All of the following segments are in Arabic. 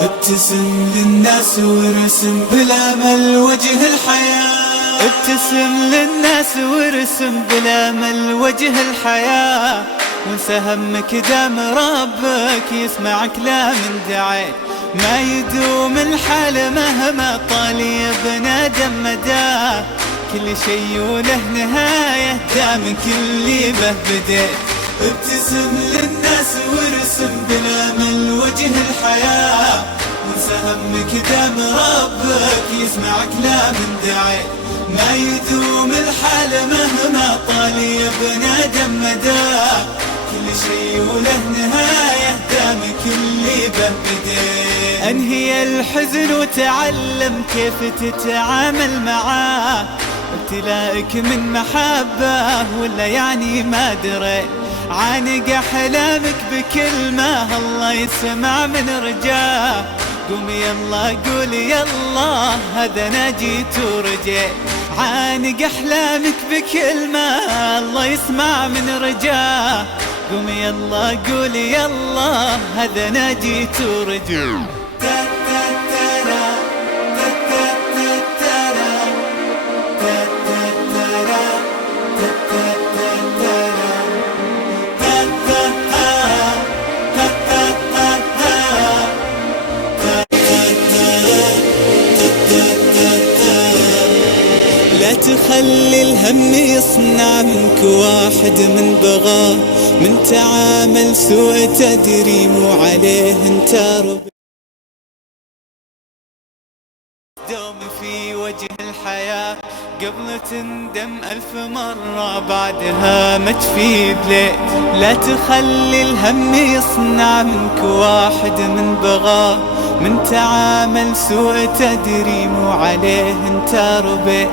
ابتسم للناس وارسم بالامل وجه الحياة. ابتسم للناس وارسم بالامل وجه الحياة، وانسى همك دام ربك يسمعك لا من دعيت. ما يدوم الحال مهما طال يا بنادم مداه، كل شي وله نهاية دام كل به بديت. ابتسم للناس وارسم بالامل وجه الحياة، وانسى همك دام ربك يسمعك لا من دعيت. ما يدوم الحال مهما طال يا بنادم مداه، كل شي وله نهاية دام كل به بديت. انهي الحزن وتعلم كيف تتعامل معاه، ابتلائك من محبة ولا يعني ما دريت. عانق احلامك بكلمة الله يسمع من رجاه. قوم يلا قول يلا هذا انا جيت ورجيت. عانق احلامك بكلمة الله يسمع من رجاه. قوم يلا قول يلا هذا انا جيت ورجيت. لا تخلي الهم يصنع منك واحد من بغاه، من تعامل سوء تدري مو عليه انت ربي. دوم في وجه الحياة قبل تندم 1000 مرة بعدها ما تفيد ليه. لا تخلي الهم يصنع منك واحد من بغاه، من تعامل سوء تدري مو عليه انت ربيت.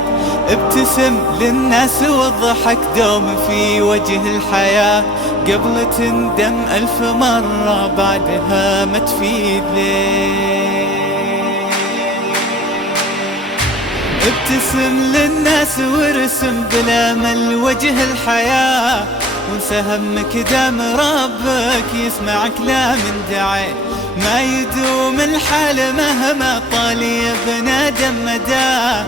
ابتسم للناس والضحك دوم في وجه الحياة قبل تندم 1000 مرة بعدها ما تفيد ليه. ابتسم للناس وارسم بالامل وجه الحياة، وانسى همك دام ربك يسمعك لا من دعيت. ما يدوم الحال مهما طال يا بنادم مداه،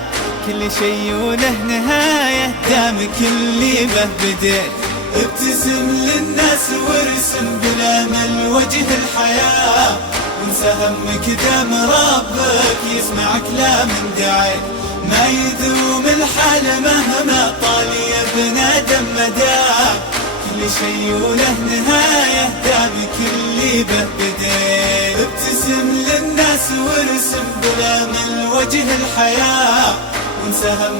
كل شي وله نهاية دام كل به بديت. ابتسم للناس وارسم بالامل وجه الحياة، وانسى همك دام ربك يسمعك لا من دعيت. ما يدوم الحال مهما طال يا بنادم مداه، كل شي وله نهاية دام كل به بديت. ابتسم للناس وارسم بالامل وجه الحياة، وانسى هم